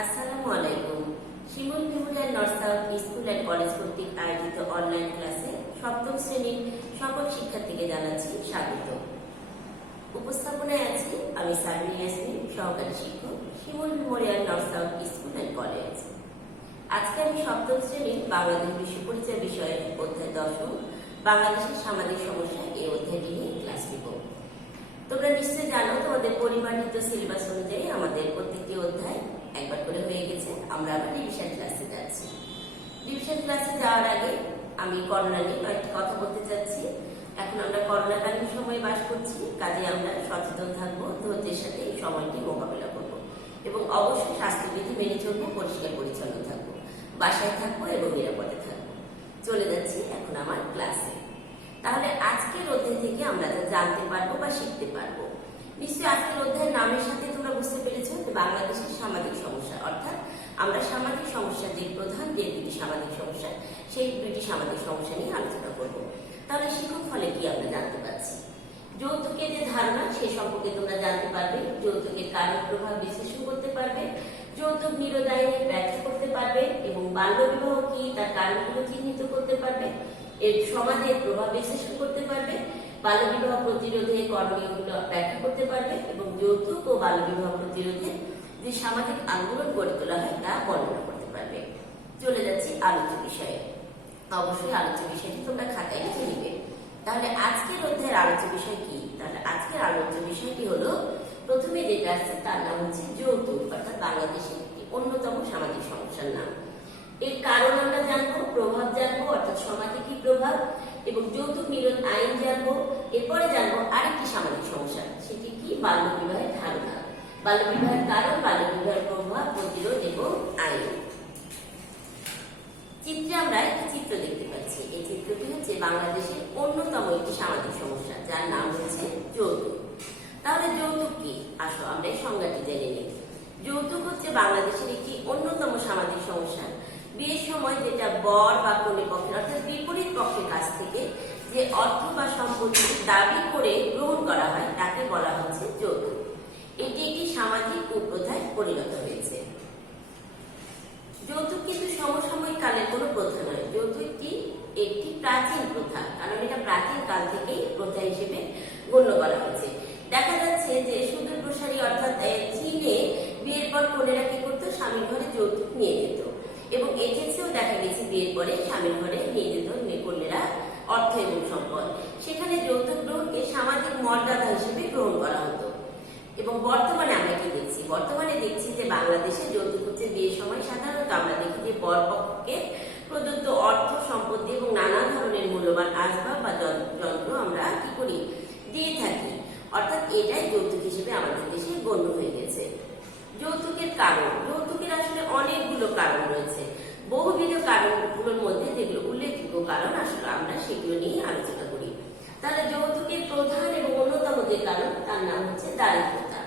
আসসালামু আলাইকুম। Shimul memorial north south school and college কর্তৃক আয়োজিত অনলাইন ক্লাসে সপ্তম শ্রেণীর সকল শিক্ষার্থীকে জানাচ্ছি স্বাগত। উপস্থাপনায় আছি আমি সাবিনা ইয়াসমিন, সহকারী শিক্ষক, Shimul memorial north south school and college. আজকে আমি সপ্তম শ্রেণীর বাংলাদেশ বিশ্ব পরিচয় বিষয়ের অধ্যায় 10 বাংলাদেশের সামাজিক সমস্যা এই অধ্যায়টি নিয়ে ক্লাস নিব। তোমরা নিশ্চয়ই জানো, তোমাদের পরিমাণিত সিলেবাস অনুযায়ী আমাদের প্রত্যেকটি অধ্যায় একবার করে হয়ে গেছে। আমরা আবার রিভিশন ক্লাসে যাচ্ছি। রিভিশন ক্লাসে যাওয়ার আগে আমি করোনা নিয়ে কয়েকটি কথা বলতে চাচ্ছি। এখন আমরা করোনাকালীন সময়ে বাস করছি, কাজে আমরা সচেতন থাকবো, ধৈর্যের সাথে এই সময়টি মোকাবেলা করব এবং অবশ্যই স্বাস্থ্যবিধি মেনে চলবো, পরিষ্কার পরিচ্ছন্ন থাকবো, বাসায় থাকবো এবং নিরাপদে থাকবো। চলে যাচ্ছি এখন আমার ক্লাসে। তাহলে আজকের অধ্যায় থেকে আমরা যা জানতে পারবো বা শিখতে পারবো। নিশ্চয়ই আজকের অধ্যায়ের নামের সাথে তোমরা বুঝতে পেরেছো যে বাংলাদেশের সামাজিক সমস্যা, অর্থাৎ আমরা সামাজিক সমস্যা যে প্রধান যে দুটি সামাজিক সমস্যা, সেই দুটি সামাজিক সমস্যা নিয়ে আলোচনা করব। তাহলে শিক্ষক ফলে কি আমরা জানতে পারছি? যৌতুকের যে ধারণা সেই সম্পর্কে তোমরা জানতে পারবে, যৌতুকের কারণ প্রভাব বিশ্লেষণ করতে পারবে, যৌতুক নিরোধ আইনের ব্যাখ্যা করতে পারবে এবং বাল্য বিবাহ কি তার কারণগুলো চিহ্নিত করতে পারবে, এর সমাজের প্রভাব বিশ্লেষণ করতে পারবে, বাল্য বিবাহ প্রতিরোধে করণীয়গুলো ব্যাখ্যা করতে পারবে এবং যৌতুক ও বাল্য বিবাহ প্রতিরোধে যে সামাজিক আন্দোলন গড়ে তোলা হয় তা বর্ণনা করতে পারবে। চলে যাচ্ছি আলোচ্য বিষয়ে। অবশ্যই আলোচ্য বিষয়টি তোমরা খাতায় লিখে নিবে। তাহলে আজকের অধ্যায়ের আলোচ্য বিষয় কি? তাহলে আজকের আলোচ্য বিষয়টি হলো, প্রথমে যেটা আছে তার নাম হচ্ছে যৌতুক, অর্থাৎ বাংলাদেশের একটি অন্যতম সামাজিক সমস্যার নাম। এর কারণ আমরা জানবো, প্রভাব জানবো, অর্থাৎ সমাজে কি প্রভাব, এবং যৌতুক নিরোধ আইন জানবো। এরপরে জানবো আরেকটি সামাজিক সমস্যা, সেটি কি? বাল্য বিবাহের ধারণা, বাল্য বিবাহের কারণ, বাল্য বিবাহের প্রভাব, প্রতিরোধ এবং আইন। চিত্রে আমরা একটি চিত্র দেখতে পাচ্ছি। এই চিত্রটি হচ্ছে বাংলাদেশের অন্যতম একটি সামাজিক সমস্যা, যার নাম হচ্ছে যৌতুক। তাহলে যৌতুক কি? আসো আমরা এই সংজ্ঞাটি জেনে নিই। যৌতুক হচ্ছে বাংলাদেশের একটি অন্যতম সামাজিক সমস্যা। বিয়ের সময় যেটা বর বা কনে পক্ষের, অর্থাৎ বিপরীত পক্ষের কাছ থেকে যে অর্থ বা সম্পত্তি দাবি করে গ্রহণ করা হয় তাকে বলা হচ্ছে যৌতুক। এটি একটি সামাজিক কুপ্রথায় পরিণত হয়েছে। যৌতুক কিন্তু সমসাময়িক কালের কোনো প্রথা নয়। যৌতুকটি একটি প্রাচীন প্রথা, কারণ এটা প্রাচীন কাল থেকেই প্রথা হিসেবে গণ্য করা হয়েছে। দেখা যাচ্ছে যে সুদূর প্রসারী, অর্থাৎ চীনে বিয়ের পর কনেরা কি করতো? স্বামীর ঘরে যৌতুক নিয়ে যেত এবং এক্ষেত্রেও দেখা গেছে বিয়ের পরে স্বামীর ঘরে নিয়ে যেত কন্যারা অর্থ এবং সম্পদ। সেখানে যৌতুক গ্রহণকে সামাজিক মর্যাদা হিসেবে গ্রহণ করা হতো। এবং বর্তমানে আমরা কি দেখছি? বর্তমানে দেখছি যে বাংলাদেশে যৌতুক হচ্ছে বিয়ের সময় সাধারণত আমরা দেখি যে বর পক্ষকে প্রদত্ত অর্থ, সম্পত্তি এবং নানা ধরনের মূল্যবান আসবাব বা যন্ত্র আমরা কি করি? দিয়ে থাকি। অর্থাৎ এটাই যৌতুক হিসেবে আমাদের দেশে গণ্য হয়ে গেছে। যৌতুকের কারণ, যৌতুকের আসলে অনেকগুলো কারণ রয়েছে। বহুবিধ কারণগুলোর মধ্যে যেগুলো উল্লেখযোগ্য কারণ, আসলে আমরা সেগুলো নিয়ে আলোচনা করি। তাহলে যৌতুকের প্রধান এবং অন্যতম যে কারণ তার নাম হচ্ছে দারিদ্রতা,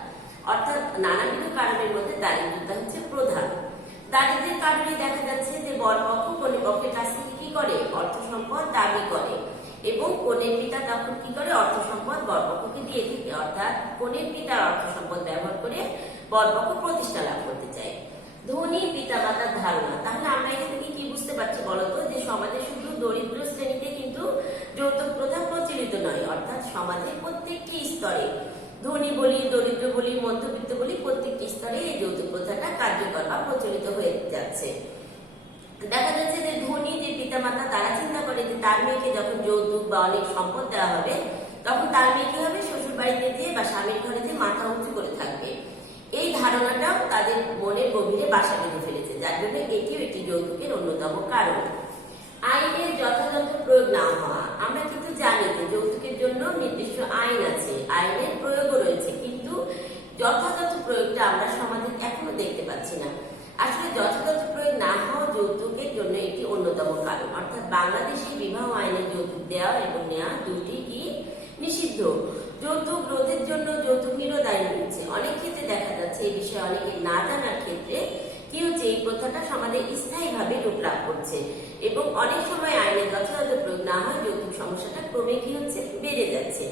অর্থাৎ নানাবিধ কারণের মধ্যে দারিদ্রতা হচ্ছে প্রধান। দারিদ্রের কারণে দেখা যাচ্ছে যে বর পক্ষ কনে পক্ষের কাছ থেকে কি করে? অর্থ সম্পদ দাবি করে এবং কনের পিতা তখন কি করে? অর্থ সম্পদ বরপক্ষকে দিয়ে দিতে, অর্থাৎ কনের পিতার অর্থ সম্পদ ব্যবহার করে বরপক্ষ প্রতিষ্ঠা লাভ করতে চায়। ধনী পিতা মাতার ধারণা, তাহলে আমরা এখান থেকে কি বুঝতে পারছি বলতো? যে সমাজে শুধু দরিদ্র শ্রেণীতে কিন্তু যৌতুক প্রথা প্রচলিত নয়, অর্থাৎ সমাজের প্রত্যেকটি স্তরে, ধনী বলি, দরিদ্র বলি, মধ্যবিত্ত বলি, প্রত্যেকটি স্তরে এই যৌতুক প্রথাটা কার্যকর বা প্রচলিত হয়ে যাচ্ছে। দেখা যাচ্ছে যে ধনী যে পিতা মাতা তারা চিন্তা করে যে তার মেয়েকে যখন যৌতুক বা অনেক সম্পদ দেওয়া হবে, তখন তার মেয়ে কি হবে? শ্বশুর বাড়িতে যেয়ে বা স্বামীর ঘরে যে মাথা উঁচু করে থাকবে। এই ধারণাটাও তাদের মনের গভীরে বাসা বেঁধে ফেলেছে, যার জন্য এটিও একটি যৌতুকের অন্যতম কারণ। আইনের যথাযথ প্রয়োগ না হওয়া, আমরা কিন্তু জানি যে যৌতুকের জন্য নির্দিষ্ট আইন আছে, আইনের প্রয়োগও রয়েছে, কিন্তু যথাযথ প্রয়োগটা আমরা সমাজে এখনো দেখতে পাচ্ছি না। আসলে যথাযথ প্রয়োগ না হওয়া যৌতুকের জন্য একটি অন্যতম কারণ, অর্থাৎ বাংলাদেশে বিবাহ আইনে যৌতুক দেওয়া এবং নেওয়া দুটি কি নিষিদ্ধ। যৌতুক রোধের জন্য যৌতুক নিরোধ আইন রয়েছে। অনেক ক্ষেত্রে দেখা যাচ্ছে, এই বিষয়ে অনেকে না জানার ক্ষেত্রে কি হচ্ছে? এই প্রথাটা সমাজে স্থায়ীভাবে রূপ লাভ করছে এবং অনেক সময় আইনের যথাযথ প্রয়োগ না হয় যৌতুক সমস্যাটা ক্রমে কি হচ্ছে? বেড়ে যাচ্ছে।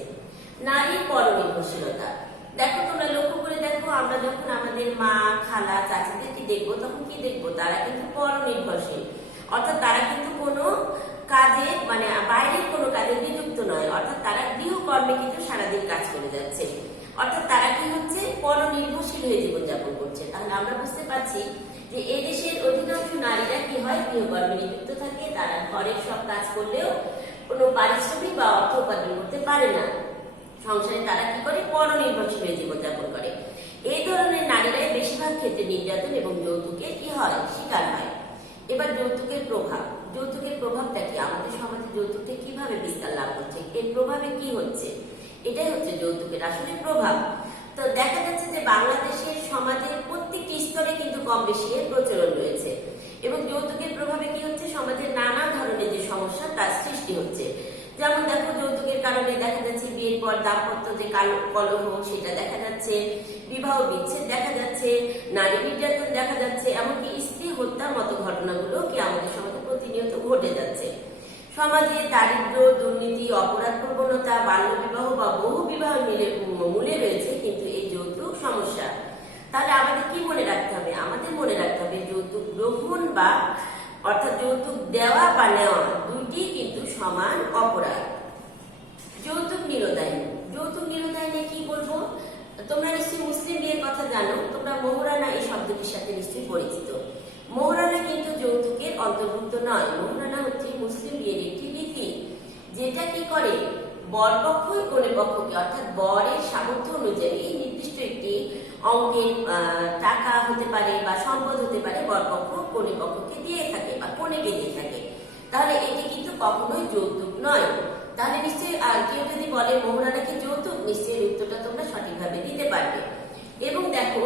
নারীর পরনির্ভরশীলতা, দেখো তোমরা লক্ষ্য করে দেখো, আমরা যখন আমাদের মা, খালা, চাচিদেরকে দেখবো তখন কি দেখবো, তারা কিন্তু পরনির্ভরশীল, অর্থাৎ তারা কিন্তু কোনো কাজে মানে বাইরের কোনো কাজে নিযুক্ত নয়, অর্থাৎ তারা গৃহকর্মে কিন্তু সারাদিন কাজ করে যাচ্ছে, অর্থাৎ তারা কি হচ্ছে পরনির্ভরশীল হয়ে জীবনযাপন করছে। তাহলে আমরা বুঝতে পারছি যে এই দেশের অধিকাংশ নারীরা কি হয়, গৃহকর্মে নিযুক্ত থাকে, তারা ঘরের সব কাজ করলেও কোনো পারিশ্রমিক বা অর্থ উপার্জন করতে পারে না, সংসারে তারা কি করে পরনির্ভরশীল হয়ে জীবনযাপন করে। এই ধরনের নারীরাই বেশিরভাগ ক্ষেত্রে নির্যাতন এবং যৌতুকের কি হয়, শিকার হয়। এবার যৌতুকের প্রভাব, যৌতুকের প্রভাবটা কি, আমাদের সমাজে যৌতুকটা কিভাবে বিস্তার লাভ করছে, এর প্রভাবে কি হচ্ছে, এটাই হচ্ছে যৌতুকের আসলে প্রভাব। তো দেখা যাচ্ছে যে বাংলাদেশের সমাজের প্রত্যেকটি স্তরে কিন্তু কম বেশি এর প্রচলন রয়েছে, এবং যৌতুকের প্রভাবে কি হচ্ছে, সমাজের নানা ধরনের যে সমস্যা তার সৃষ্টি হচ্ছে। যেমন দেখো, যৌতুকের কারণে দেখা যাচ্ছে বিয়ের পর দাম্পত্য যে কলহ সেটা দেখা যাচ্ছে, বিবাহ বিচ্ছেদ দেখা যাচ্ছে, নারী নির্যাতন দেখা যাচ্ছে, এমনকি স্ত্রী হত্যার মতো ঘটনাগুলো কি আমাদের সমাজে প্রতিনিয়ত ঘটে যাচ্ছে। সমাজে দারিদ্র, দুর্নীতি, অপরাধ প্রবণতা, বাল্য বিবাহ বা বহু বিবাহ মূলে রয়েছে কিন্তু এই যৌতুক সমস্যা। তাহলে আমাদের কি মনে রাখতে হবে, আমাদের মনে রাখতে হবে যৌতুক গ্রহণ বা অর্থাৎ যৌতুক দেওয়া বা নেওয়া দুইটি কিন্তু সমান অপরাধ। যৌতুক নিরোধায়ন, যৌতুক নিরোধায়নে কি বলবো, তোমরা নিশ্চয়ই মুসলিম বিয়ের কথা জানো, তোমরা মোহরানা এই শব্দটির সাথে নিশ্চয়ই পরিচিত। মোহরানা কিন্তু যৌতুকের অন্তর্ভুক্ত নয়। মোহরানা হচ্ছে মুসলিম বিয়ের একটি রীতি, যেটা কি করে, বরপক্ষই কনে পক্ষকে অর্থাৎ বরের সামর্থ্য অনুযায়ী নির্দিষ্ট একটি অঙ্কের টাকা হতে পারে বা সম্পদ হতে পারে, বরপক্ষ কনে পক্ষকে দিয়ে থাকে বা কনেকে দিয়ে থাকে। তাহলে এটি কিন্তু কখনোই যৌতুক নয়। তাহলে নিশ্চয়ই কেউ যদি বলে মোহরানা কি যৌতুক, নিশ্চয়ই উত্তরটা তোমরা সঠিকভাবে দিতে পারবে। এবং দেখো,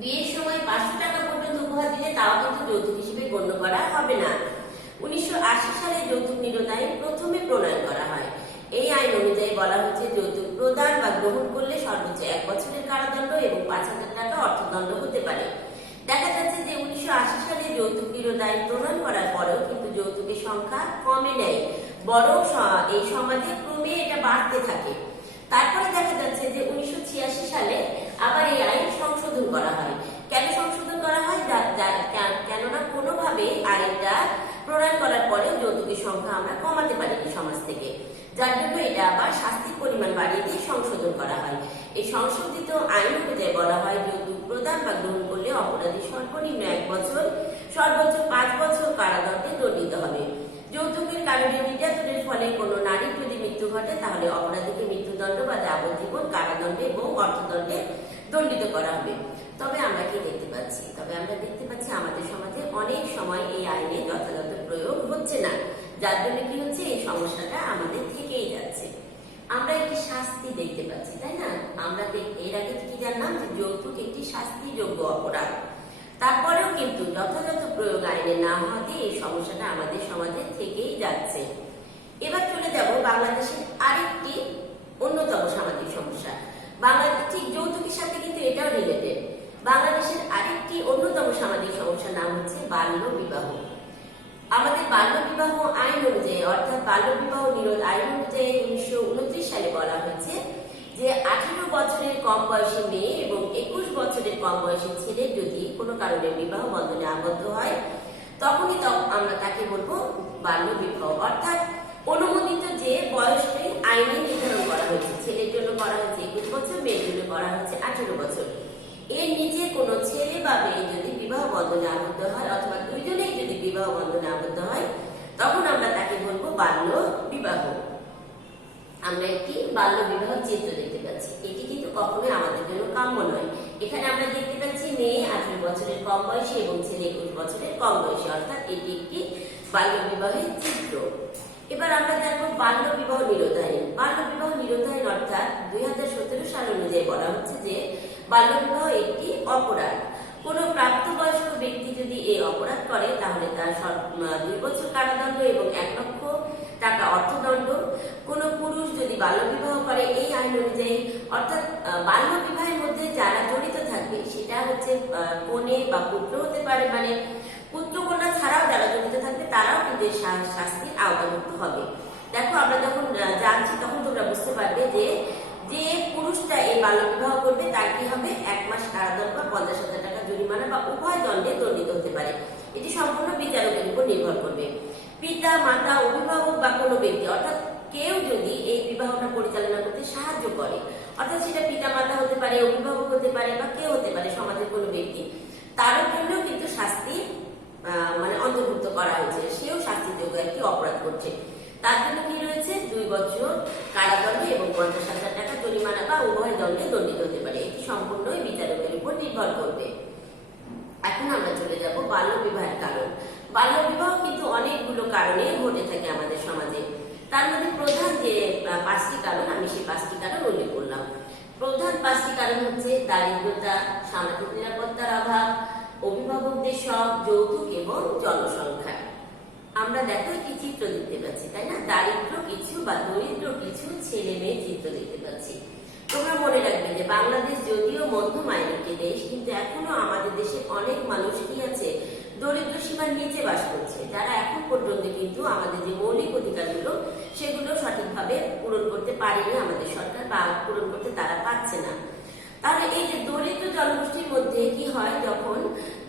বিয়ের সময় 500 টাকা পর্যন্ত উপহার দিলে তাও কিন্তু যৌতুক হিসেবে গণ্য করা হবে না। 1980 সালে যৌতুক নিরোধায়ন প্রথমে প্রণয়ন করা হয়। এই আইন অনুযায়ী বলা হচ্ছে, যৌতুক প্রদান বা গ্রহণ করলে সর্বোচ্চ 1 বছরের কারাদণ্ড এবং 5000 টাকা অর্থদণ্ড হতে পারে। দেখা যাচ্ছে যে 1980 সালে যৌতুক নিরোধায়ন প্রণয়ন করার পরেও কিন্তু যৌতুকের সংখ্যা কমে নেয়, বরং এই সমাজে ক্রমে এটা বাড়তে থাকে। তারপরে দেখা যাচ্ছে যে 1986 সালে আবার এই আইন সংশোধন করা হয়। কেন সংশোধন করা হয়, কেননা কোনোভাবে আইনটা প্রণয়ন করার পরেও যৌতুকের সংখ্যা আমরা কমাতে পারিনি সমাজ থেকে, যার জন্য এটা আবার শাস্তির পরিমাণ বাড়িয়ে দিয়ে সংশোধন করা হয়। এই সংশোধিত আইন অনুযায়ী বলা হয়, যৌতুক প্রদান বা গ্রহণ করলে অপরাধী সর্বনিম্ন 1 বছর, সর্বোচ্চ 5 বছর কারাদণ্ডে দণ্ডিত হবে। যৌতুকের কারণে নির্যাতনের ফলে কোনো নারীর যদি মৃত্যু ঘটে, তাহলে অপরাধীকে মৃত্যুদণ্ড বা যাবজ্জীবন কারাদণ্ডে এবং অর্থদণ্ডে দণ্ডিত করা হবে। তবে আমরা কি দেখতে পাচ্ছি, আমরা দেখতে পাচ্ছি আমাদের সমাজে অনেক সময় এই আইনে যথাযথ প্রয়োগ হচ্ছে না, যার জন্য কি হচ্ছে, এই সমস্যাটা আমাদের থেকেই যাচ্ছে। আমরা একটি শাস্তি দেখতে পাচ্ছি, তাই না? আমরা এর আগে কি জানলাম যে যৌতুক একটি শাস্তিযোগ্য অপরাধ, তারপরেও কিন্তু যথাযথ প্রয়োগ আইনে না হওয়াতে এই সমস্যাটা আমাদের সমাজে থেকেই যাচ্ছে। এবার চলে যাব বাংলাদেশের আরেকটি অন্যতম সামাজিক সমস্যা। বাংলাদেশ ঠিক যৌতুকের সাথে কিন্তু এটাও রিলেটেড। বাংলাদেশের আরেকটি অন্যতম সামাজিক সমস্যার নাম হচ্ছে বাল্য বিবাহ। আমাদের বাল্য বিবাহ আইন অনুযায়ী অর্থাৎ বাল্য বিবাহ নিরোধ আইন অনুযায়ী 1929 সালে বলা হয়েছে যে 18 বছরের কম বয়সী মেয়ে এবং 21 বছরের কম বয়সী ছেলে যদি কোনো কারণে বিবাহ বন্ধনে আবদ্ধ হয়, তখনই আমরা তাকে বলবো বাল্য বিবাহ। অর্থাৎ অনুমোদিত যে বয়সটি আইনে নির্ধারণ করা হয়েছে, ছেলের জন্য করা হয়েছে 21 বছর, মেয়ের জন্য করা হয়েছে 18 বছর, এর নিচে কোনো ছেলে বা মেয়ে যদি বিবাহ বন্ধনে আবদ্ধ হয় অথবা দুইজনেই যদি বিবাহ বন্ধনে আবদ্ধ হয়, তখন আমরা তাকে বলবো বাল্য বিবাহ। আমরা একটি বাল্য বিবাহ চিত্র দেখতে পাচ্ছি, এটি কিন্তু কখনোই আমাদের জন্য কাম্য নয়। এখানে আমরা দেখতে পাচ্ছি মেয়ে 18 বছরের কম বয়সী এবং ছেলে 21 বছরের কম বয়সী, অর্থাৎ এটি একটি বাল্য বিবাহের চিত্র। এবার আমরা দেখবো বাল্য বিবাহ নিরোধায়ন। বাল্য বিবাহ নিরোধায়ন অর্থাৎ 2017 সাল অনুযায়ী বলা হচ্ছে যে বাল্য বিবাহ একটি অপরাধ। কোন প্রাপ্তবয়স্ক ব্যক্তি যদি এই অপরাধ করে, তাহলে তার 2 বছর কারাদণ্ড এবং 1 লক্ষ টাকা অর্থদণ্ড। কোন পুরুষ যদি বাল্য বিবাহ করে এই আইন অনুযায়ী, অর্থাৎ বাল্য বিবাহের মধ্যে যারা জড়িত থাকবে সেটা হচ্ছে কনে বা পুত্র হতে পারে, মানে পুত্র কন্যা ছাড়াও যারা জড়িত থাকবে তারাও কিন্তু শাস্তির আওতাভুক্ত হবে। দেখো, আমরা যখন জানছি তখন তোমরা বুঝতে পারবে যে যে পুরুষটা এই বাল্যবিবাহ করবে তার কি হবে, 1 মাস কারাদণ্ড বা 50,000 টাকা জরিমানা বা উভয় দণ্ডে দণ্ডিত হতে পারে। এটি সম্পূর্ণ বিচারকের উপর নির্ভর করবে। পিতা, মাতা, অভিভাবক বা কোনো ব্যক্তি অর্থাৎ কেউ যদি এই বিবাহটা পরিচালনা করতে সাহায্য করে, অর্থাৎ সেটা পিতা মাতা হতে পারে, অভিভাবক হতে পারে বা কেউ হতে পারে সমাজের কোনো ব্যক্তি, তার জন্য কিন্তু শাস্তি অন্তর্ভুক্ত করা হয়েছে, সেও শাস্তিযোগ্য একটি অপরাধ করছে। তার জন্য কি রয়েছে, 2 বছর কারাদণ্ড এবং 50,000 টাকা জরিমানা বা উভয় দণ্ডে দণ্ডিত হতে পারে। এটি সম্পূর্ণই বিচারকের উপর নির্ভর করবে। এখন আমরা চলে যাব বাল্য বিবাহের কারণ। বাল্য বিবাহ কিন্তু অনেকগুলো কারণে ঘটে থাকে আমাদের সমাজে। তার মধ্যে প্রধান যে 5টি কারণ, আমি সেই 5টি কারণ উল্লেখ করলাম। প্রধান 5টি কারণ হচ্ছে দারিদ্রতা, সামাজিক নিরাপত্তার অভাব, অভিভাবকদের শখ, যৌতুক এবং জনসংখ্যা। আমরা দেখো একটি চিত্র দেখতে পাচ্ছি, তাই না? দরিদ্র কিছু ছেলে মেয়ে চিত্র দেখতে পাচ্ছি। তোমরা মনে রাখবে যে বাংলাদেশ যদিও মধ্যম আয়ের একটি দেশ, কিন্তু এখনো আমাদের দেশে অনেক মানুষ কি আছে, দরিদ্র সীমার নিচে বাস করছে, যারা এখন পর্যন্ত কিন্তু আমাদের যে মৌলিক অধিকারগুলো সেগুলো সঠিকভাবে পূরণ করতে পারেনি আমাদের সরকার, বা পূরণ করতে তারা পারছে না। তাহলে এই যে দরিদ্র জনগোষ্ঠীর মধ্যে কি হয়, যখন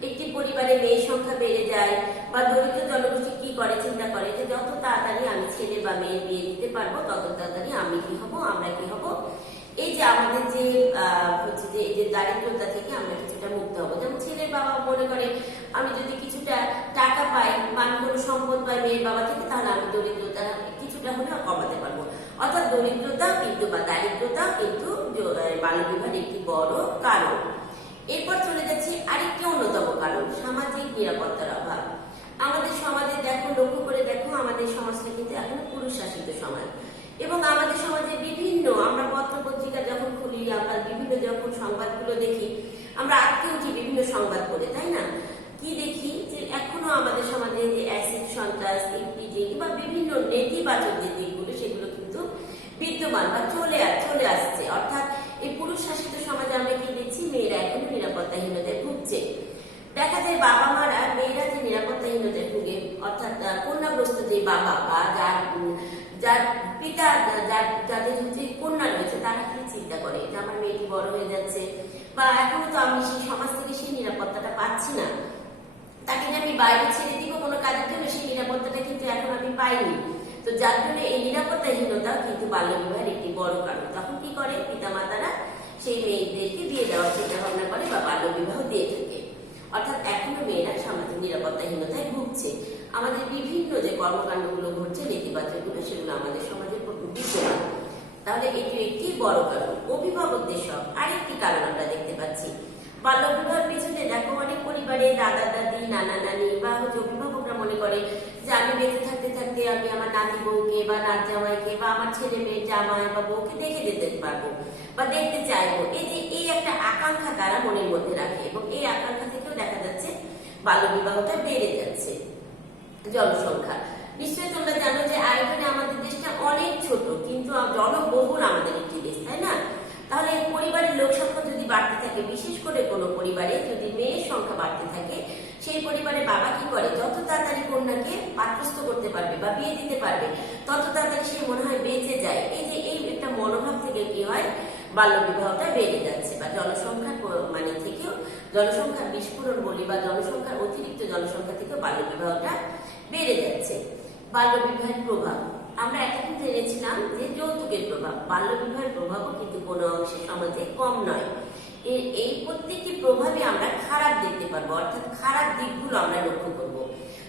একটি পরিবারে মেয়ের সংখ্যা বেড়ে যায়, বা দরিদ্র জনগোষ্ঠী কি করে, চিন্তা করে যে যত তাড়াতাড়ি আমি ছেলে বা মেয়ের বিয়ে দিতে পারবো তত তাড়াতাড়ি আমি কি হব, আমরা কি হব, এই যে আমাদের যে হচ্ছে যে এই যে দারিদ্রতা থেকে আমরা কিছুটা মুক্ত হবো। যেমন ছেলের বাবা মনে করে আমি যদি কিছুটা টাকা পাই বা কোনো সম্পদ পাই মেয়ের বাবা থেকে, তাহলে আমি দরিদ্রতা কিছুটা হলেও কমাতে পারবো। অর্থাৎ দরিদ্রতা কিন্তু বা দারিদ্রতা কিন্তু বাল্যবিবাহের একটি বড় কারণ। এরপর চলে যাচ্ছে আরেকটি অন্যতম কারণ, সামাজিক নিরাপত্তার অভাব। আমাদের সমাজে দেখো, লক্ষ্য করে দেখো, আমাদের সমাজটা কিন্তু এখনো পুরুষ শাসিত সমাজ, এবং আমাদের সমাজে বিভিন্ন, আমরা পত্র পত্রিকা যখন খুলি, আমরা বিভিন্ন যখন সংবাদগুলো দেখি, আমরা আজকে উঠি বিভিন্ন সংবাদ পড়ে, তাই না? কি দেখি যে এখনো আমাদের সমাজে যে অ্যাসিড সন্ত্রাস, ইপিজিং বা বিভিন্ন নেতিবাচক যে দিকগুলো সেগুলো কিন্তু বিদ্যমান বা চলে আসছে। অর্থাৎ এই পুরুষ শাসিত সমাজে আমরা কি দেখছি, মেয়েরা এখনো নিরাপত্তাহীনতায় ভুগছে। দেখা যায় বাবা মারা মেয়েরা যে নিরাপত্তাহীনতায় ভুগে, অর্থাৎ কন্যাগ্রস্ত যে বাবা বা যার পিতা, যাদের হচ্ছে কন্যা রয়েছে, তারা কি চিন্তা করে যে আমার মেয়েটি বড় হয়ে যাচ্ছে, বা এখনো তো আমি সেই সমাজ থেকে সেই নিরাপত্তাটা পাচ্ছি না, তাকে যে আমি বাইরে ছেড়ে দিব কোনো কাজের জন্য, সেই নিরাপত্তাটা কিন্তু এখন আমি পাইনি। তো যার জন্য এই নিরাপত্তাহীনতা কিন্তু বাল্যবিবাহের একটি বড় কারণ। তখন কি করে, পিতা মাতারা সেই মেয়েদেরকে বিয়ে দেওয়ার চিন্তা ভাবনা করে বা বাল্যবিবাহ দিয়ে থাকে। অর্থাৎ এখনো মেয়েরা সামাজিক নিরাপত্তাহীনতায় ভুগছে। আমাদের বিভিন্ন যে কর্মকাণ্ডগুলো ঘটছে, নেতিবাচকগুলো, সেগুলো আমাদের সমাজে বিদ্যমান। তাহলে এটি একটি বড় কারণ। অভিভাবকদের শখ আরেকটি কারণ আমরা দেখতে পাচ্ছি। বাল্যবিবাহের পিছনে দেখো অনেক পরিবারে দাদা দাদি, নানা নানি বা হচ্ছে অভিভাবকরা মনে করে যে আমি বেঁচে থাকতে থাকতে আমি আমার নাতি বউকে বা নাত জামাইকে বা আমার ছেলে মেয়ের জামাই বা বউকে দেখে যেতে পারবো বা দেখতে চাইবো। এই একটা আকাঙ্ক্ষা তারা মনের মধ্যে রাখে, এবং এই আকাঙ্ক্ষা থেকেও দেখা যাচ্ছে বাল্যবিবাহটা বেড়ে যাচ্ছে। জনসংখ্যা, নিশ্চয়ই তোমরা জানো যে আয়তনে আমাদের দেশটা অনেক ছোট, কিন্তু জনবহুল আমাদের একটি দেশ, তাই না? তাহলে পরিবারের লোক সংখ্যা যদি বাড়তে থাকে, বিশেষ করে কোনো পরিবারে যদি মেয়ের সংখ্যা বাড়তে থাকে, সেই পরিবারে বাবা কি করে, যত তাড়াতাড়ি কন্যাকে পাত্রস্থ করতে পারবে বা বিয়ে দিতে পারবে, তত তাড়াতাড়ি সে মনে হয় বেঁচে যায়। এই একটা মনোভাব থেকে কি হয়, বাল্যবিবাহটা বেড়ে যাচ্ছে, বা জনসংখ্যার থেকেও, জনসংখ্যার বিস্ফোরণ বলি বা জনসংখ্যার অতিরিক্ত জনসংখ্যা থেকেও বাল্যবিবাহটা বেড়ে যাচ্ছে। বাল্যবিবাহের প্রভাব, আমরা এতক্ষণ জেনেছিলাম যে যৌতুকের প্রভাব, বাল্যবিবাহের প্রভাবও কিন্তু কোনো অংশে সমাজে কম নয়। এই প্রত্যেকটি প্রভাবে আমরা খারাপ দেখতে পারবো, অর্থাৎ খারাপ দিকগুলো আমরা লক্ষ্য করবো।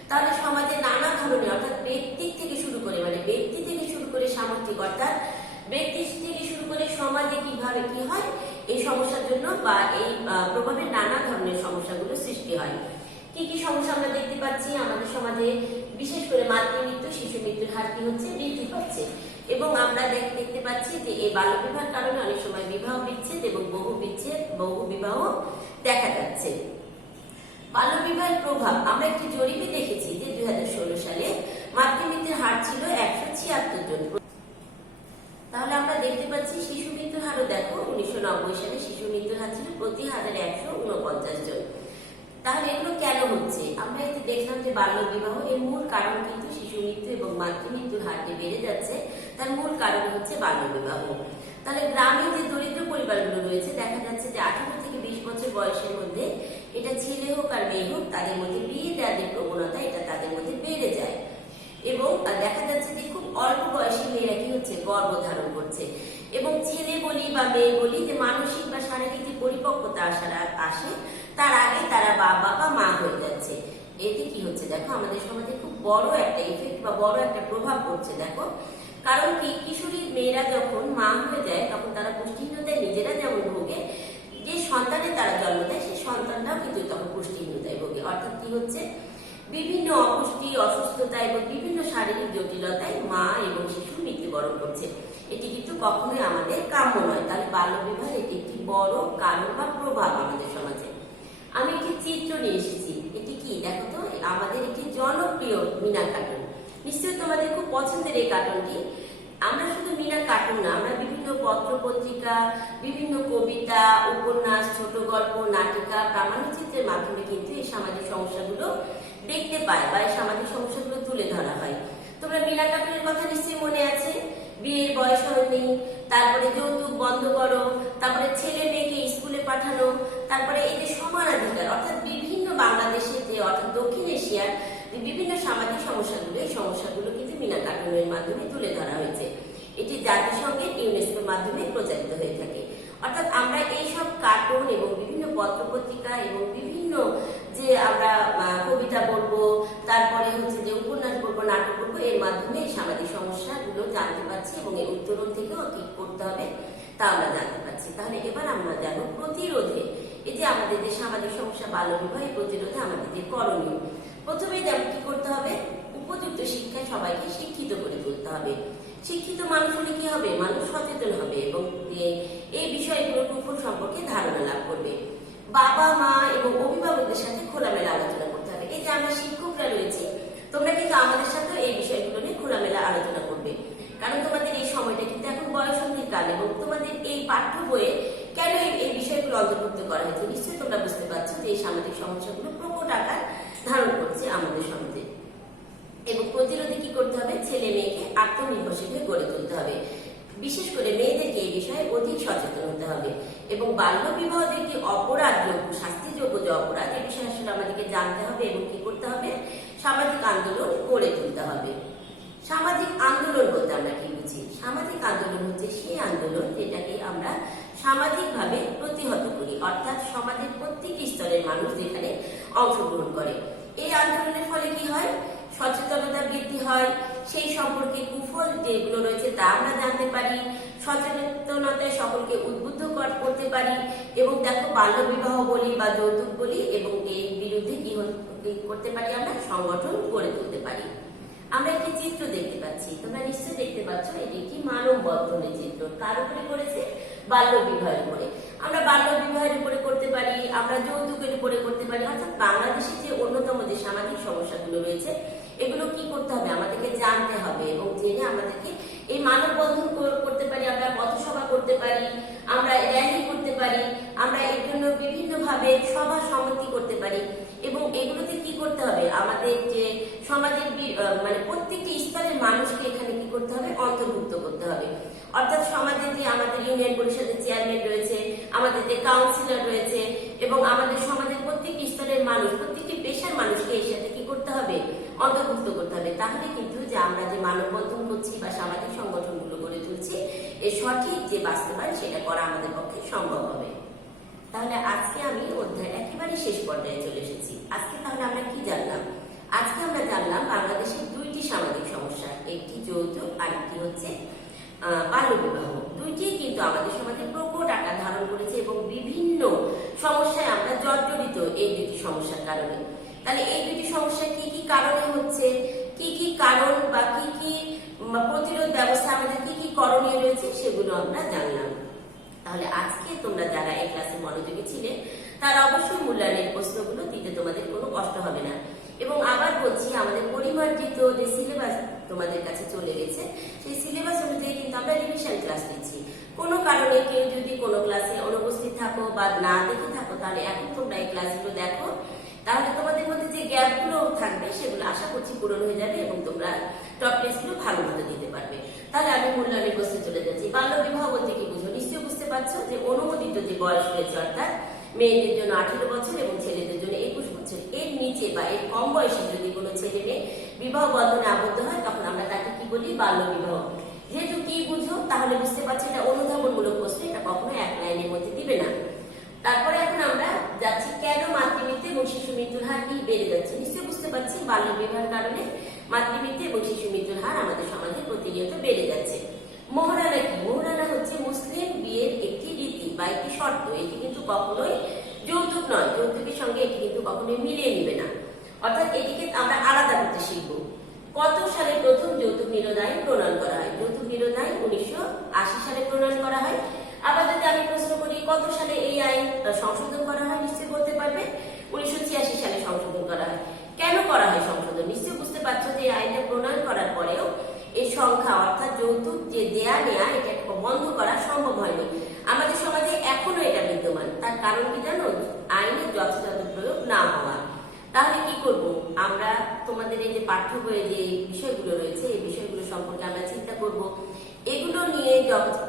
তাহলে সমাজে নানা ধরনের, অর্থাৎ ব্যক্তি থেকে শুরু করে সামাজিক, অর্থাৎ ব্যক্তি থেকে শুরু করে সমাজে কিভাবে কি হয়, এই সমস্যার জন্য বা এই প্রভাবের নানা ধরনের সমস্যাগুলো সৃষ্টি হয়। কি কি সমস্যা আমরা দেখতে পাচ্ছি আমাদের সমাজে? বিশেষ করে মাতৃমৃত্যু, শিশু মৃত্যুর হার কি হচ্ছে, বৃদ্ধি পাচ্ছে। এবং আমরা দেখতে পাচ্ছি যে এই বাল্যবিবাহের কারণে অনেক সময় বিবাহ বিচ্ছেদ এবং বহু বিবাহ দেখা যাচ্ছে। বাল্যবিবাহের প্রভাব, আমরা একটি জরিপে দেখেছি যে 2016 সালে মাতৃমৃত্যুর হার ছিল 176 জন। তাহলে আমরা দেখতে পাচ্ছি শিশু মৃত্যুর হারও দেখো, 1990 সালে শিশু মৃত্যুর হার ছিল প্রতি 1,149 জন। তাহলে এগুলো কেন হচ্ছে? আমরা এতে দেখলাম যে বাল্যবিবাহ এর মূল কারণ কিন্তু শিশু মৃত্যু এবং মাতৃমৃত্যুর হার যে বেড়ে যাচ্ছে, তার মূল কারণ হচ্ছে বাল্যবিবাহ। তাহলে গ্রামে যে দরিদ্র পরিবারগুলো রয়েছে দেখা যাচ্ছে যে 18 থেকে 20 বছর বয়সের মধ্যে এটা ছেলে হোক আর মেয়ে হোক তাদের মধ্যে বিয়ে দেওয়ার যে প্রবণতা এটা তাদের মধ্যে বেড়ে যায়। এবং দেখা যাচ্ছে যে খুব অল্প বয়সী মেয়েরা কি হচ্ছে গর্ভধারণ করছে। এবং ছেলে বলি বা মেয়ে বলি যে মানসিক বা শারীরিক যে পরিপক্কতা আসে তার আগে তারা বাবা বা মা হয়ে যাচ্ছে। এতে কি হচ্ছে দেখো আমাদের সমাজে খুব বড় একটা ইফেক্ট বা বড় একটা প্রভাব পড়ছে। দেখো কারণ কি কিশোরী মেয়েরা যখন মা হয়ে যায় তখন তারা পুষ্টিহীনতায় নিজেরা যেমন ভোগে, যে সন্তানের তারা জন্ম দেয় সেই সন্তানটাও কিন্তু তখন পুষ্টিহীনতায় ভোগে। অর্থাৎ কি হচ্ছে বিভিন্ন অপুষ্টি, অসুস্থতা এবং বিভিন্ন শারীরিক জটিলতায় মা এবং শিশু মৃত্যুবরণ করছে। এটি কিন্তু কখনোই আমাদের কাম্য নয়। তাহলে বাল্যবিবাহ এটি একটি বড় কারণ বা প্রভাব আমাদের সমাজে। আমি একটি চিত্র নিয়ে এসেছি। এটি কি দেখো তো, আমাদের একটি জনপ্রিয় মিনা কার্টুন। নিশ্চয়ই তোমাদের খুব পছন্দের এই কার্টুনটি। আমরা শুধু মিনা কার্টুন না, আমরা বিভিন্ন পত্র পত্রিকা, বিভিন্ন কবিতা, উপন্যাস, ছোট গল্প, নাটিকা, প্রামাণ্যচিত্রের মাধ্যমে কিন্তু এই সামাজিক সমস্যাগুলো দেখতে পাই বা এই সামাজিক সমস্যাগুলো তুলে ধরা হয়। তোমরা মিনা কার্টুনের কথা নিশ্চয়ই মনে আছে, বিয়ের বয়স হয়নি, তারপরে যৌতুক বন্ধ করো, তারপরে ছেলে মেয়েকে স্কুলে পাঠানো, তারপরে এই যে সমানাধিকার, অর্থাৎ বিভিন্ন বাংলাদেশের যে অর্থাৎ দক্ষিণ এশিয়ার বিভিন্ন সামাজিক সমস্যাগুলো, এই সমস্যাগুলো কিন্তু মিনা কার্টুনের মাধ্যমে তুলে ধরা হয়েছে। এটি জাতিসংঘের ইউনেস্কোর মাধ্যমে প্রচারিত হয়ে থাকে। অর্থাৎ আমরা এইসব কার্টুন এবং বিভিন্ন পত্রপত্রিকা এবং বিভিন্ন যে আমরা কবিতা পড়বো, তারপরে হচ্ছে যে উপন্যাস পড়বো, নাটক পড়বো, এর মাধ্যমে এই সামাজিক সমস্যাগুলো জানতে পারছি এবং এই উত্তরণ থেকেও কি করতে হবে তা আমরা জানতে পারছি। তাহলে এবার আমরা জানবো প্রতিরোধে, এই যে আমাদের যে সামাজিক সমস্যা বাল্যবিবাহ প্রতিরোধে আমাদের যে করণীয়। প্রথমে যেমন কি করতে হবে, উপযুক্ত শিক্ষায় সবাইকে শিক্ষিত করে তুলতে হবে। শিক্ষিত মানুষ হলে কি হবে, মানুষ সচেতন হবে এবং এই বিষয়গুলো কুফল সম্পর্কে ধারণা লাভ করবে। বাবা মা এবং অভিভাবকদের সাথে খোলামেলা আলোচনা করতে হবে। এই যে আমরা শিক্ষকরা রয়েছি, তোমরা কিন্তু আমাদের সাথে এই বিষয়গুলো নিয়ে খোলামেলা আলোচনা করবে। কারণ তোমাদের এই সময়টা কিন্তু এখন বয়ঃসন্ধির কাল এবং তোমাদের এই পাঠ্য বইয়ে কেন এই বিষয়গুলো অন্তর্ভুক্ত করা হয়েছে নিশ্চয়ই তোমরা বুঝতে পারছো যে এই সামাজিক সমস্যাগুলো প্রকট আকার ধারণ করছে আমাদের সমাজে। এবং প্রতিরোধে কি করতে হবে, ছেলে মেয়েকে আত্মনির্ভরশীল হয়ে গড়ে তুলতে হবে। বিশেষ করে মেয়েদেরকে এই বিষয়ে অধিক সচেতন হতে হবে এবং বাল্য বিবাহ যে একটি অপরাধযোগ্য, শাস্তিযোগ্য যে অপরাধ, এই বিষয়ে আসলে আমাদেরকে জানতে হবে এবং কি করতে হবে, সামাজিক আন্দোলন গড়ে তুলতে হবে। সামাজিক আন্দোলন বলতে আমরা কি বুঝি? সামাজিক আন্দোলন হচ্ছে সেই আন্দোলন যেটাকে আমরা সামাজিকভাবে প্রতিহত করি, অর্থাৎ সমাজের প্রত্যেক স্তরের মানুষ যেখানে অংশগ্রহণ করে। এই আন্দোলনের ফলে কি হয়, সচেতনতা বৃদ্ধি হয়, সেই সম্পর্কে কুফল যেগুলো রয়েছে তা আমরা জানতে পারি, সচেতনতায় সকলকে উদ্বুদ্ধ করতে পারি এবং দেখো বাল্য বিবাহ বলি বা যৌতুক বলি এবং এর বিরুদ্ধে কি করতে পারি, আমরা সংগঠন গড়ে তুলতে পারি। আমরা একটি চিত্র দেখতে পাচ্ছি, তোমরা নিশ্চয়ই দেখতে পাচ্ছ, এটি একটি মানব বন্ধনের চিত্র। কার উপরে করেছে, বাল্য বিবাহের উপরে। আমরা বাল্য বিবাহের উপরে করতে পারি, আমরা যৌতুকের উপরে করতে পারি। অর্থাৎ বাংলাদেশের যে অন্যতম যে সামাজিক সমস্যাগুলো রয়েছে এগুলো কি করতে হবে, আমাদেরকে জানতে হবে এবং জেনে আমাদেরকে এই মানববন্ধন করতে পারি, আমরা পথসভা করতে পারি, আমরা র্যালি করতে পারি, আমরা এর জন্য বিভিন্নভাবে সভা সমিতি করতে পারি এবং এগুলোতে কি করতে হবে, আমাদের যে সমাজের মানে প্রত্যেকটি স্তরের মানুষকে এখানে কি করতে হবে, অন্তর্ভুক্ত করতে হবে। অর্থাৎ সমাজের যে আমাদের ইউনিয়ন পরিষদের চেয়ারম্যান রয়েছে, আমাদের যে কাউন্সিলর রয়েছে এবং আমাদের সমাজের প্রত্যেকটি স্তরের মানুষ, প্রত্যেকটি পেশার মানুষকে এর সাথে কি করতে হবে, অন্তর্ভুক্ত করতে হবে। তাহলে কিন্তু যে আমরা যে মানববন্ধন করছি বা সামাজিক সংগঠনগুলো গড়ে তুলছি এর সঠিক যে বাস্তবায়ন সেটা করা আমাদের পক্ষে সম্ভব হবে। তাহলে আজকে আমি অধ্যায় একেবারে শেষ পর্যায়ে চলে এসেছি। আজকে তাহলে আমরা কি জানলাম? আজকে আমরা জানলাম বাংলাদেশের দুইটি সামাজিক সমস্যা, একটি যৌতুক আর একটি হচ্ছে বাল্য বিবাহ। দুইটি কিন্তু আমাদের সমাজে প্রকট আকার ধারণ করেছে এবং বিভিন্ন সমস্যায় আমরা জর্জরিত এই দুটি সমস্যার কারণে। তাহলে এই দুটি সমস্যা কি কি কারণে হচ্ছে, কি কি কারণ বা কি কি প্রতিরোধ ব্যবস্থা আমাদের কি কি করণীয় রয়েছে সেগুলো আমরা জানলাম। তাহলে আজকে তোমরা যারা এই ক্লাসে মনোযোগী ছিলে তারা অবশ্যই মূল্যায়নের প্রশ্নগুলো দিতে তোমাদের কোনো কষ্ট হবে না। এবং আবার বলছি, আমাদের পরিমার্জিত যে সিলেবাস তোমাদের কাছে চলে গেছে সেই সিলেবাস অনুযায়ী কিন্তু আমরা রিভিশন ক্লাস নিচ্ছি। কোনো কারণে কেউ যদি কোনো ক্লাসে অনুপস্থিত থাকো বা না দেখে থাকো তাহলে এখন তোমরা এই ক্লাসগুলো দেখো, তাহলে তোমাদের মধ্যে যে গ্যাপগুলো থাকবে সেগুলো আশা করছি পূরণ হয়ে যাবে এবং তোমরা টপ টেস্টগুলো ভালো মতো দিতে পারবে। তাহলে আমি মূল্যায়নের প্রশ্নে চলে যাচ্ছি। বাল্য বিবাহ বলতে কি বুঝো? পারছো যে অনুমোদিত যে বয়স রয়েছে, অর্থাৎ মেয়েদের জন্য 18 বছর এবং ছেলেদের জন্য 21 বছর, এর নিচে বা এর কম বয়সে যদি কোনো ছেলে মেয়ে বিবাহ বন্ধনে আবদ্ধ হয় তখন আমরা তাকে কি বলি? বাল্য বিবাহ। যেহেতু কি বুঝো তাহলে বুঝতে পারছি এটা অনুধাবনমূলক প্রশ্ন, এটা কখনো এক লাইনের মধ্যে দিবে না। তারপরে এখন আমরা যাচ্ছি কেন মাতৃমৃত্যু এবং শিশু মৃত্যুর হার কি বেড়ে যাচ্ছে। নিশ্চয়ই বুঝতে পারছি বাল্য বিবাহের কারণে মাতৃমৃত্যু এবং শিশু মৃত্যুর হার আমাদের সমাজে প্রতিনিয়ত বেড়ে যাচ্ছে। মোহরানা কি? মোহরানা হচ্ছে মুসলিম বিয়ের একটি রীতি বা একটি শর্ত। এটি কিন্তু কখনোই যৌতুক নয়, যৌতুকের সঙ্গে এটি কিন্তু কখনোই মিলিয়ে নিবে না, অর্থাৎ এটিকে আমরা আলাদা করতে শিখব। কত সালে প্রথম যৌতুক নিরোধ আইন প্রণয়ন করা হয়? যৌতুক নিরোধ আইন 1980 সালে প্রণয়ন করা হয়। আবার যদি আমি প্রশ্ন করি কত সালে এই আইন সংশোধন করা হয়, নিশ্চয়ই বলতে পারবে 1986 সালে সংশোধন করা হয়। কেন করা হয় সংশোধন? নিশ্চয়ই বুঝতে পারছো যে এই আইনটা প্রণয়ন করার পরেও এই সংখ্যা, অর্থাৎ যৌতুক যে দেয়া নেয়া, এটা বন্ধ করা সম্ভব হয়নি। আমাদের সমাজে এখনো এটা বিদ্যমান। তার কারণ কি জানো? আইনের যথাযথ প্রয়োগ না হওয়া। তাহলে কি করব আমরা? তোমাদের এই যে পাঠ্য বইয়ে যে বিষয়গুলো রয়েছে এই বিষয়গুলো সম্পর্কে আমরা চিন্তা করব। এগুলো নিয়ে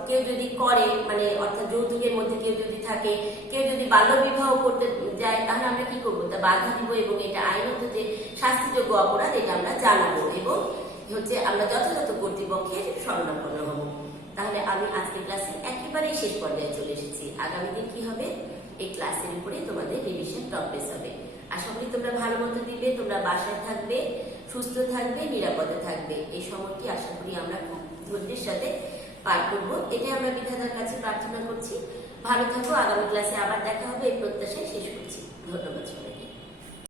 কেউ যদি করে, মানে অর্থাৎ যৌতুকের মধ্যে কেউ যদি থাকে, কেউ যদি বাল্য বিবাহ করতে যায়, তাহলে আমরা কি করবো? তা বাধা দিব এবং এটা আইনত যে শাস্তিযোগ্য অপরাধ এটা আমরা জানাবো এবং হচ্ছে আমরা যথাযথ কর্তৃপক্ষের শরণাপন্ন হব। তাহলে আমি আজকের ক্লাসে একেবারেই শেষ পর্যায়ে চলে এসেছি। আগামী দিন কি হবে? এই ক্লাসের উপরে তোমাদের রিভিশন টপিক হবে। আশা করি তোমরা ভালো মতো দিবে, তোমরা বাসায় থাকবে, সুস্থ থাকবে, নিরাপদে থাকবে। এই সময়টি আশা করি আমরা খুব ধৈর্যের সাথে পার করবো, এটাই আমরা বিধাতার কাছে প্রার্থনা করছি। ভালো থাকো, আগামী ক্লাসে আবার দেখা হবে এই প্রত্যাশায় শেষ করছি। ধন্যবাদ সবাইকে।